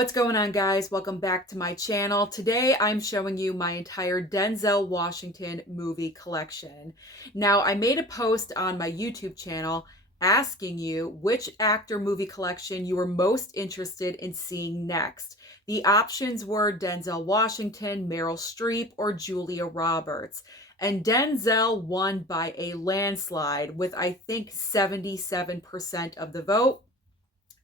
What's going on, guys? Welcome back to my channel. Today I'm showing you my entire Denzel Washington movie collection. Now, I made a post on my YouTube channel asking you which actor movie collection you were most interested in seeing next. The options were Denzel Washington, Meryl Streep, or Julia Roberts. And Denzel won by a landslide with, I think, 77% of the vote.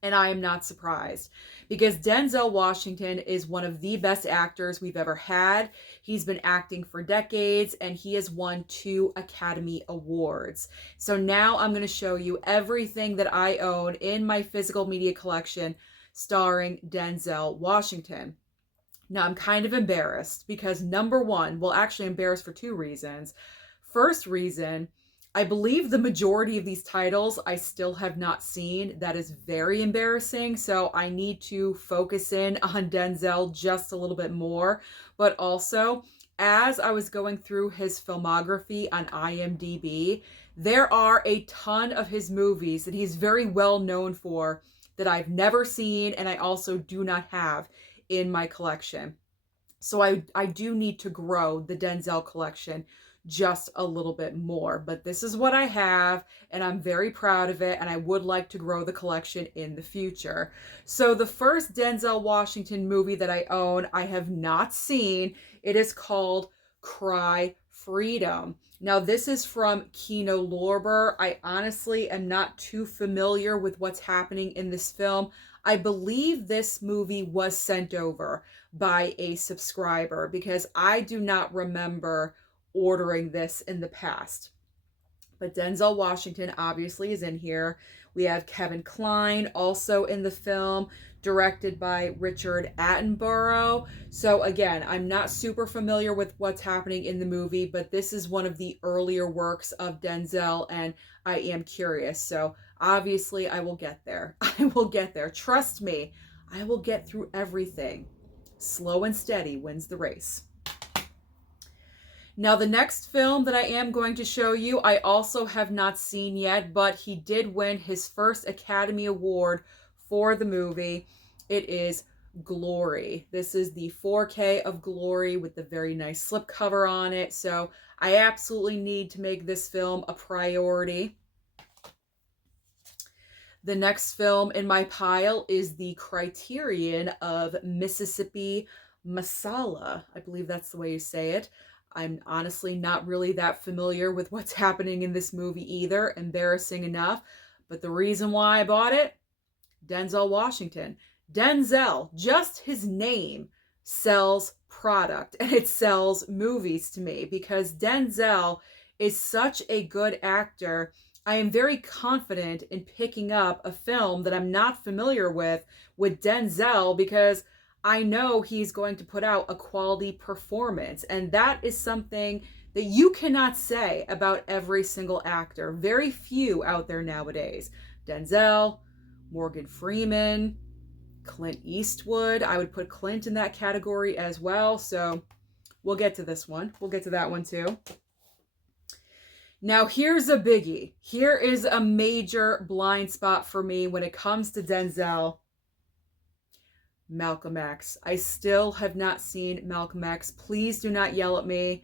And I am not surprised because Denzel Washington is one of the best actors we've ever had. He's been acting for decades and he has won 2 Academy Awards. So now I'm going to show you everything that I own in my physical media collection starring Denzel Washington. Now I'm kind of embarrassed because number one, well, actually embarrassed for 2 reasons. First reason, I believe the majority of these titles I still have not seen. That is very embarrassing. So I need to focus in on Denzel just a little bit more. But also, as I was going through his filmography on IMDb, there are a ton of his movies that he's very well known for that I've never seen and I also do not have in my collection. So I do need to grow the Denzel collection just a little bit more, but this is what I have and I'm very proud of it and I would like to grow the collection in the future. So the first Denzel Washington movie that I own, I have not seen. It is called Cry Freedom. Now this is from Kino Lorber. I honestly am not too familiar with what's happening in this film. I believe this movie was sent over by a subscriber because I do not remember ordering this in the past. But Denzel Washington obviously is in here. We have Kevin Kline also in the film, directed by Richard Attenborough. So again, I'm not super familiar with what's happening in the movie, but this is one of the earlier works of Denzel and I am curious. So obviously I will get there. I will get there. Trust me, I will get through everything. Slow and steady wins the race. Now, the next film that I am going to show you, I also have not seen yet, but he did win his first Academy Award for the movie. It is Glory. This is the 4K of Glory with the very nice slipcover on it. So I absolutely need to make this film a priority. The next film in my pile is the Criterion of Mississippi Masala. I believe that's the way you say it. I'm honestly not really that familiar with what's happening in this movie either, embarrassing enough. But the reason why I bought it, Denzel Washington. Denzel, just his name, sells product and it sells movies to me because Denzel is such a good actor. I am very confident in picking up a film that I'm not familiar with Denzel because I know he's going to put out a quality performance. And that is something that you cannot say about every single actor. Very few out there nowadays. Denzel, Morgan Freeman, Clint Eastwood. I would put Clint in that category as well. So we'll get to this one. We'll get to that one too. Now here's a biggie. Here is a major blind spot for me when it comes to Denzel. Malcolm X. I still have not seen Malcolm X. Please do not yell at me.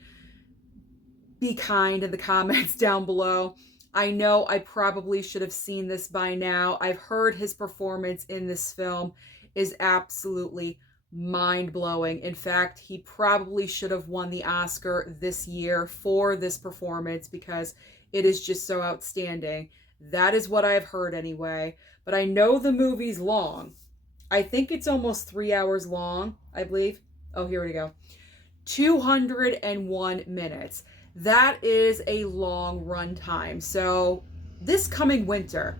Be kind in the comments down below. I know I probably should have seen this by now. I've heard his performance in this film is absolutely mind-blowing. In fact, he probably should have won the Oscar this year for this performance because it is just so outstanding. That is what I've heard anyway. But I know the movie's long. I think it's almost 3 hours long, I believe. Oh, here we go. 201 minutes. That is a long run time. So this coming winter,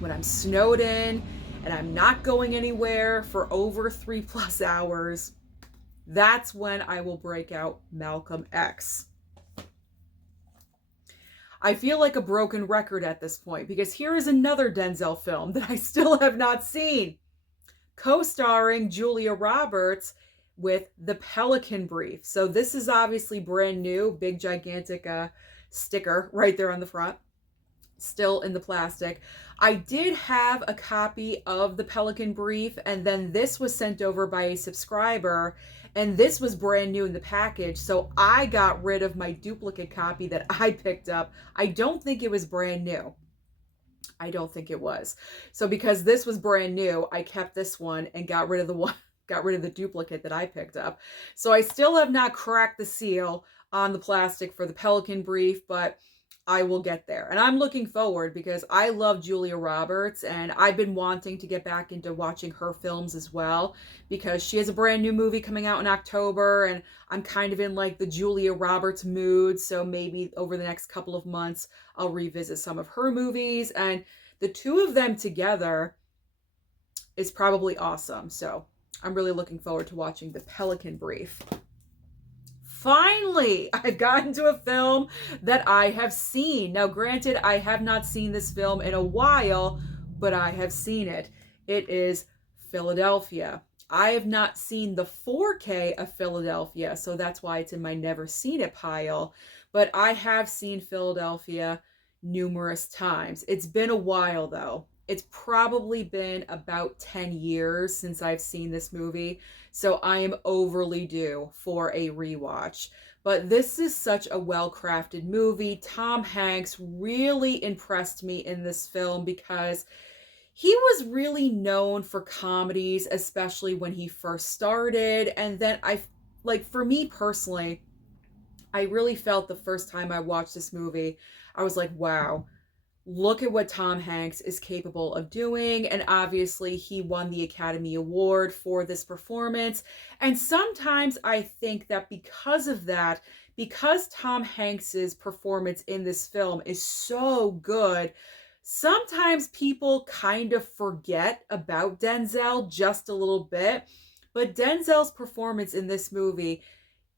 when I'm snowed in and I'm not going anywhere for over 3+ hours, that's when I will break out Malcolm X. I feel like a broken record at this point because here is another Denzel film that I still have not seen. Co-starring Julia Roberts with The Pelican Brief. So this is obviously brand new, big gigantic sticker right there on the front. still in the plastic. I did have a copy of the Pelican Brief, and then this was sent over by a subscriber, and this was brand new in the package, so I got rid of my duplicate copy that I picked up. I don't think it was brand new. I don't think it was. So because this was brand new, I kept this one and got rid of the duplicate that I picked up. So I still have not cracked the seal on the plastic for the Pelican Brief, but I will get there. And I'm looking forward because I love Julia Roberts, and I've been wanting to get back into watching her films as well because she has a brand new movie coming out in October, and I'm kind of in like the Julia Roberts mood. So maybe over the next couple of months, I'll revisit some of her movies, and the two of them together is probably awesome. So I'm really looking forward to watching the Pelican Brief. Finally, I've gotten to a film that I have seen. Now, granted, I have not seen this film in a while, but I have seen it. It is Philadelphia. I have not seen the 4K of Philadelphia, so that's why it's in my never seen it pile. But I have seen Philadelphia numerous times. It's been a while, though. It's probably been about 10 years since I've seen this movie, so I am overly due for a rewatch. But this is such a well-crafted movie. Tom Hanks really impressed me in this film because he was really known for comedies, especially when he first started. And then for me personally, I really felt the first time I watched this movie, I was like, wow, look at what Tom Hanks is capable of doing. And obviously he won the Academy Award for this performance. And sometimes I think that because of that, because Tom Hanks's performance in this film is so good, sometimes people kind of forget about Denzel just a little bit. But Denzel's performance in this movie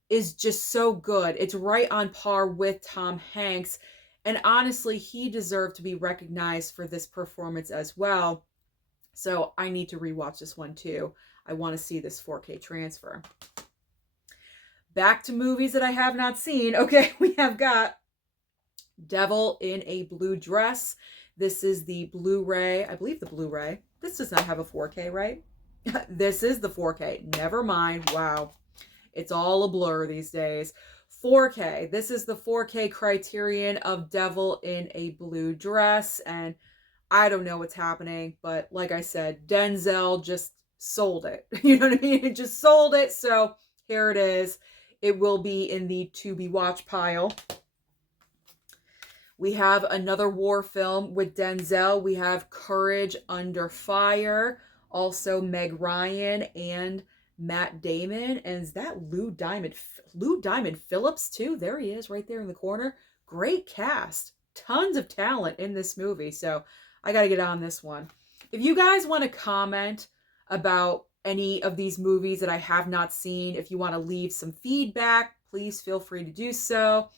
is just so good. It's right on par with Tom Hanks. And honestly, he deserved to be recognized for this performance as well. So I need to rewatch this one too. I want to see this 4K transfer. Back to movies that I have not seen. Okay, we have got Devil in a Blue Dress. This is the Blu-ray. I believe the Blu-ray. This does not have a 4K, right? This is the 4K. Never mind. Wow. It's all a blur these days. 4K. This is the 4K Criterion of Devil in a Blue Dress. And I don't know what's happening, but like I said, Denzel just sold it. You know what I mean? It just sold it. So here it is. It will be in the to be watch pile. We have another war film with Denzel. We have Courage Under Fire. Also Meg Ryan and Matt Damon. And is that Lou Diamond Phillips too? There he is right there in the corner. Great cast. Tons of talent in this movie. So I got to get on this one. If you guys want to comment about any of these movies that I have not seen, if you want to leave some feedback, please feel free to do so.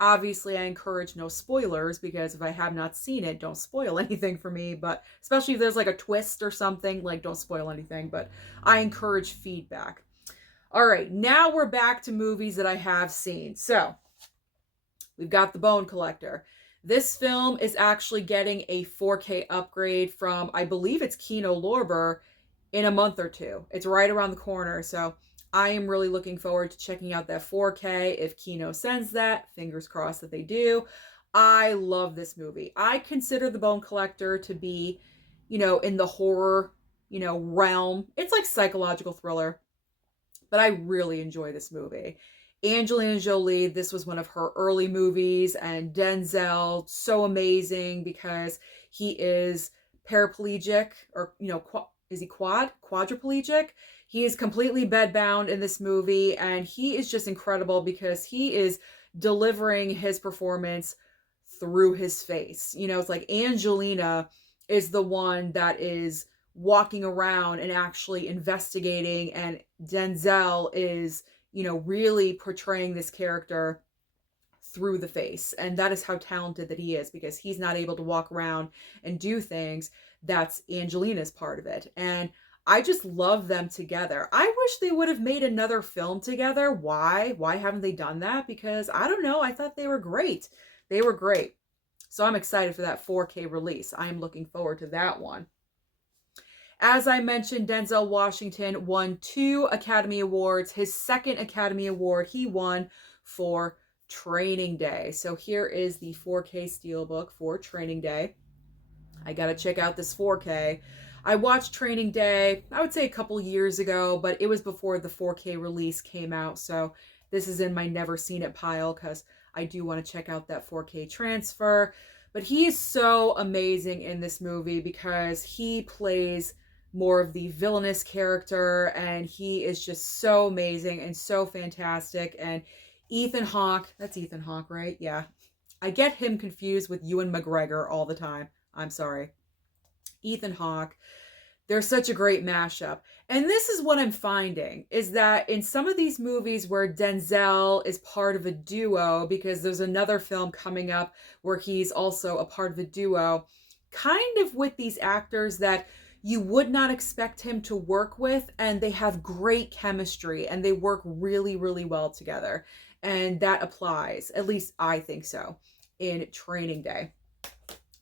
Obviously, I encourage no spoilers because if I have not seen it, don't spoil anything for me. But especially if there's like a twist or something, like don't spoil anything. But I encourage feedback. All right, now we're back to movies that I have seen. So we've got The Bone Collector. This film is actually getting a 4K upgrade from, I believe it's Kino Lorber, in a month or two. It's right around the corner. So I am really looking forward to checking out that 4K if Kino sends that. Fingers crossed that they do. I love this movie. I consider The Bone Collector to be, in the horror, realm. It's like psychological thriller, but I really enjoy this movie. Angelina Jolie, this was one of her early movies, and Denzel, so amazing because he is paraplegic, or, is he quadriplegic? He is completely bedbound in this movie, and he is just incredible because he is delivering his performance through his face. It's like Angelina is the one that is walking around and actually investigating, and Denzel is, really portraying this character through the face. And that is how talented that he is, because he's not able to walk around and do things. That's Angelina's part of it. And I just love them together. I wish they would have made another film together. Why? Why haven't they done that? Because I don't know. I thought they were great. They were great. So I'm excited for that 4K release. I am looking forward to that one. As I mentioned, Denzel Washington won 2 Academy Awards. His second Academy Award he won for Training Day. So here is the 4K Steelbook for Training Day. I gotta check out this 4K. I watched Training Day, I would say a couple years ago, but it was before the 4K release came out. So this is in my never seen it pile because I do want to check out that 4K transfer. But he is so amazing in this movie because he plays more of the villainous character, and he is just so amazing and so fantastic. And Ethan Hawke, that's Ethan Hawke, right? Yeah. I get him confused with Ewan McGregor all the time. I'm sorry. Ethan Hawke. They're such a great mashup. And this is what I'm finding, is that in some of these movies where Denzel is part of a duo, because there's another film coming up where he's also a part of a duo, kind of with these actors that you would not expect him to work with, and they have great chemistry and they work really, really well together. And that applies, at least I think so, in Training Day.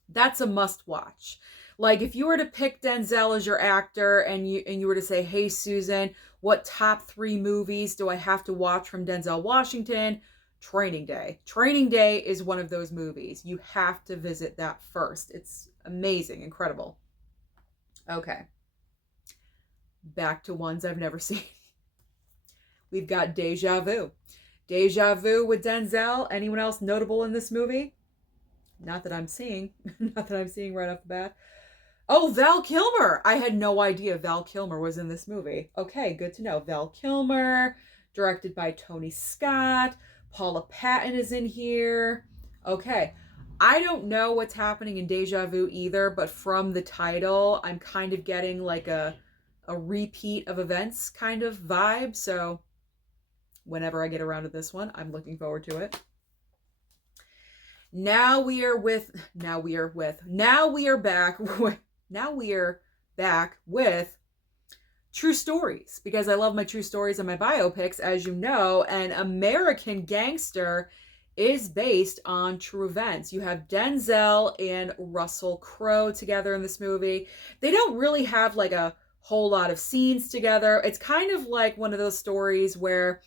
That's a must watch. Like if you were to pick Denzel as your actor and you were to say, hey Susan, what top 3 movies do I have to watch from Denzel Washington? Training Day. Training Day is one of those movies. You have to visit that first. It's amazing, incredible. Okay. Back to ones I've never seen. We've got Deja Vu. Deja Vu with Denzel. Anyone else notable in this movie? Not that I'm seeing. Not that I'm seeing right off the bat. Oh, Val Kilmer. I had no idea Val Kilmer was in this movie. Okay, good to know. Val Kilmer, directed by Tony Scott. Paula Patton is in here. Okay. I don't know what's happening in Deja Vu either, but from the title, I'm kind of getting like a repeat of events kind of vibe. So whenever I get around to this one, I'm looking forward to it. Now we are back with true stories, because I love my true stories and my biopics, as you know, and American Gangster is based on true events. You have Denzel and Russell Crowe together in this movie. They don't really have like a whole lot of scenes together. It's kind of like one of those stories where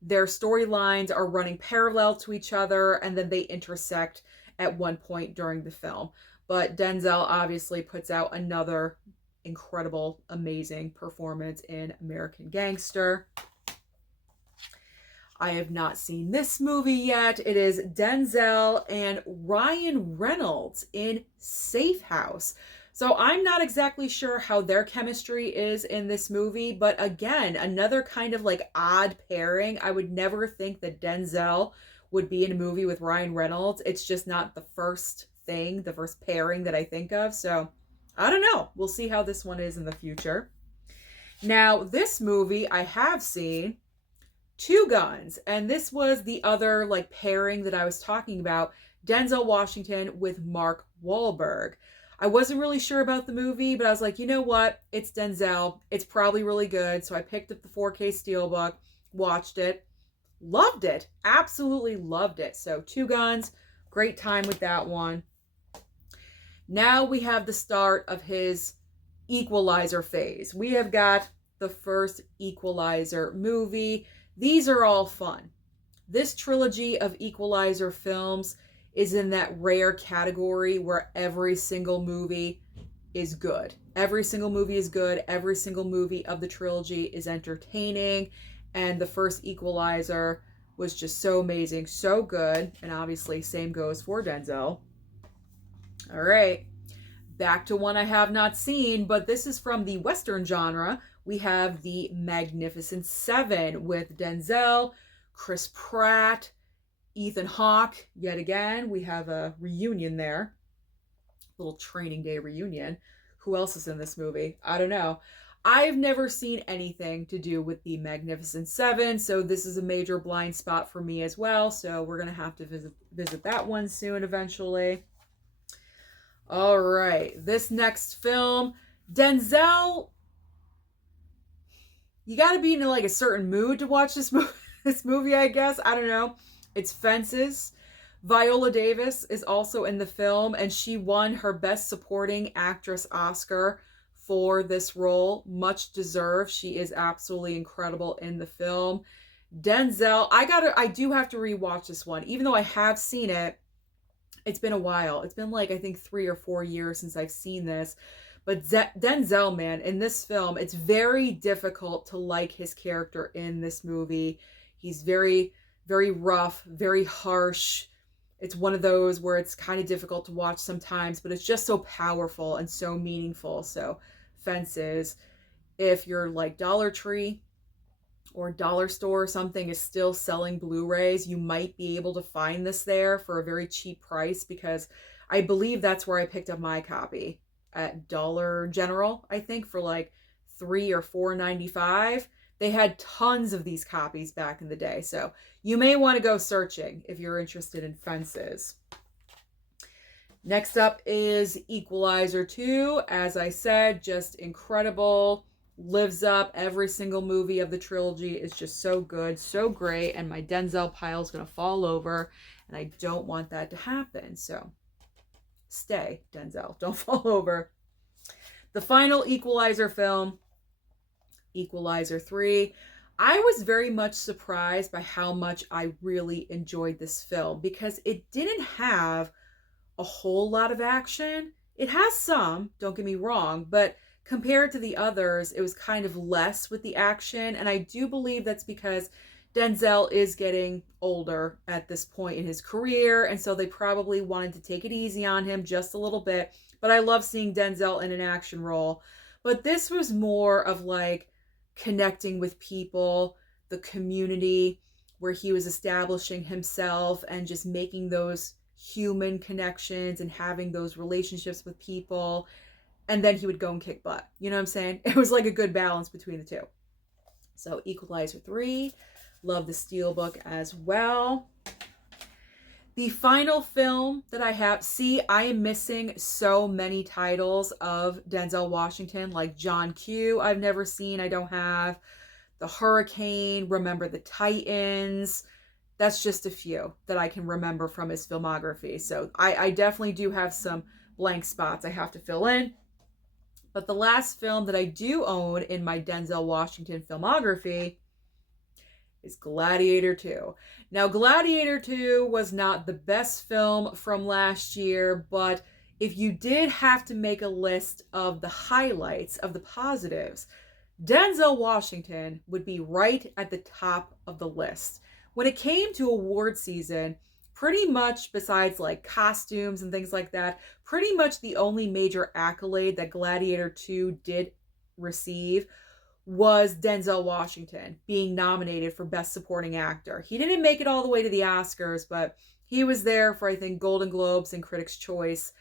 their storylines are running parallel to each other and then they intersect at one point during the film. But Denzel obviously puts out another incredible, amazing performance in American Gangster. I have not seen this movie yet. It is Denzel and Ryan Reynolds in Safe House. So I'm not exactly sure how their chemistry is in this movie, but again, another kind of like odd pairing. I would never think that Denzel would be in a movie with Ryan Reynolds. It's just not the first pairing that I think of. So I don't know. We'll see how this one is in the future. Now, this movie I have seen, Two Guns, and this was the other like pairing that I was talking about, Denzel Washington with Mark Wahlberg. I wasn't really sure about the movie, but I was like, you know what? It's Denzel. It's probably really good. So I picked up the 4K Steelbook, watched it, loved it. Absolutely loved it. So Two Guns, great time with that one. Now we have the start of his Equalizer phase. We have got the first Equalizer movie. These are all fun. This trilogy of Equalizer films is in that rare category where every single movie is good. Every single movie is good. Every single movie of the trilogy is entertaining. And the first Equalizer was just so amazing, so good. And obviously, same goes for Denzel. All right. Back to one I have not seen, but this is from the Western genre. We have The Magnificent Seven with Denzel, Chris Pratt, Ethan Hawke. Yet again, we have a reunion there. Little Training Day reunion. Who else is in this movie? I don't know. I've never seen anything to do with The Magnificent Seven, so this is a major blind spot for me as well. So we're going to have to visit that one soon eventually. All right, this next film, Denzel, you got to be in like a certain mood to watch this movie, I guess. I don't know. It's Fences. Viola Davis is also in the film, and she won her Best Supporting Actress Oscar for this role. Much deserved. She is absolutely incredible in the film. Denzel, I do have to rewatch this one. Even though I have seen it, it's been a while. It's been like, I think 3 or 4 years since I've seen this. But Denzel, man, in this film, it's very difficult to like his character in this movie. He's very, very rough, very harsh. It's one of those where it's kind of difficult to watch sometimes, but it's just so powerful and so meaningful. So, Fences, if you're like Dollar Tree or Dollar Store or something is still selling Blu-rays, you might be able to find this there for a very cheap price, because I believe that's where I picked up my copy, at Dollar General, I think, for like $3 or $4.95. They had tons of these copies back in the day, so you may want to go searching if you're interested in Fences. Next up is Equalizer 2. As I said, just incredible. Lives up. Every single movie of the trilogy is just so good, so great, and my Denzel pile is going to fall over, and I don't want that to happen. So stay, Denzel. Don't fall over. The final Equalizer film, Equalizer 3. I was very much surprised by how much I really enjoyed this film, because it didn't have a whole lot of action. It has some, don't get me wrong, but compared to the others, it was kind of less with the action. And I do believe that's because Denzel is getting older at this point in his career, and so they probably wanted to take it easy on him just a little bit. But I love seeing Denzel in an action role. But this was more of like connecting with people, the community, where he was establishing himself and just making those human connections and having those relationships with people. And then he would go and kick butt. You know what I'm saying? It was like a good balance between the two. So Equalizer 3. Love the Steelbook as well. The final film that I have, see, I am missing so many titles of Denzel Washington, like John Q. I've never seen, I don't have. The Hurricane, Remember the Titans. That's just a few that I can remember from his filmography. So I definitely do have some blank spots I have to fill in. But the last film that I do own in my Denzel Washington filmography is Gladiator 2. Now, Gladiator 2 was not the best film from last year, but if you did have to make a list of the highlights, of the positives, Denzel Washington would be right at the top of the list. When it came to award season, pretty much besides like costumes and things like that, pretty much the only major accolade that Gladiator 2 did receive was Denzel Washington being nominated for Best Supporting Actor. He didn't make it all the way to the Oscars, but he was there for, I think, Golden Globes and Critics' Choice.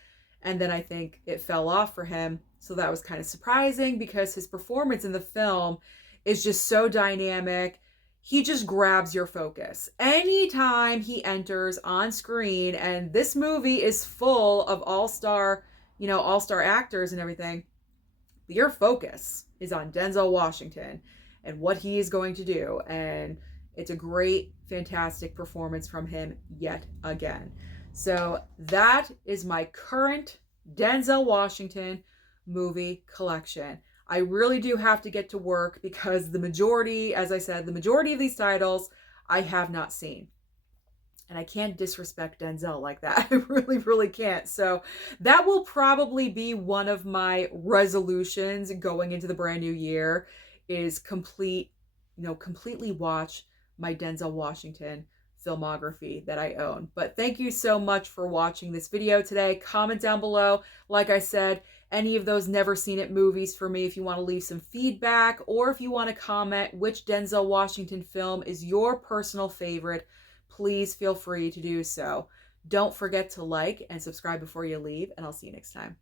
And then I think it fell off for him. So that was kind of surprising, because his performance in the film is just so dynamic. He just grabs your focus anytime he enters on screen. And this movie is full of all-star actors and everything. Your focus is on Denzel Washington and what he is going to do. And it's a great, fantastic performance from him yet again. So that is my current Denzel Washington movie collection. I really do have to get to work, because the majority, as I said, the majority of these titles I have not seen. And I can't disrespect Denzel like that. I really, really can't. So that will probably be one of my resolutions going into the brand new year, is completely watch my Denzel Washington filmography that I own. But thank you so much for watching this video today. Comment down below, like I said, any of those never seen it movies for me, if you want to leave some feedback, or if you want to comment which Denzel Washington film is your personal favorite. Please feel free to do so. Don't forget to like and subscribe before you leave, and I'll see you next time.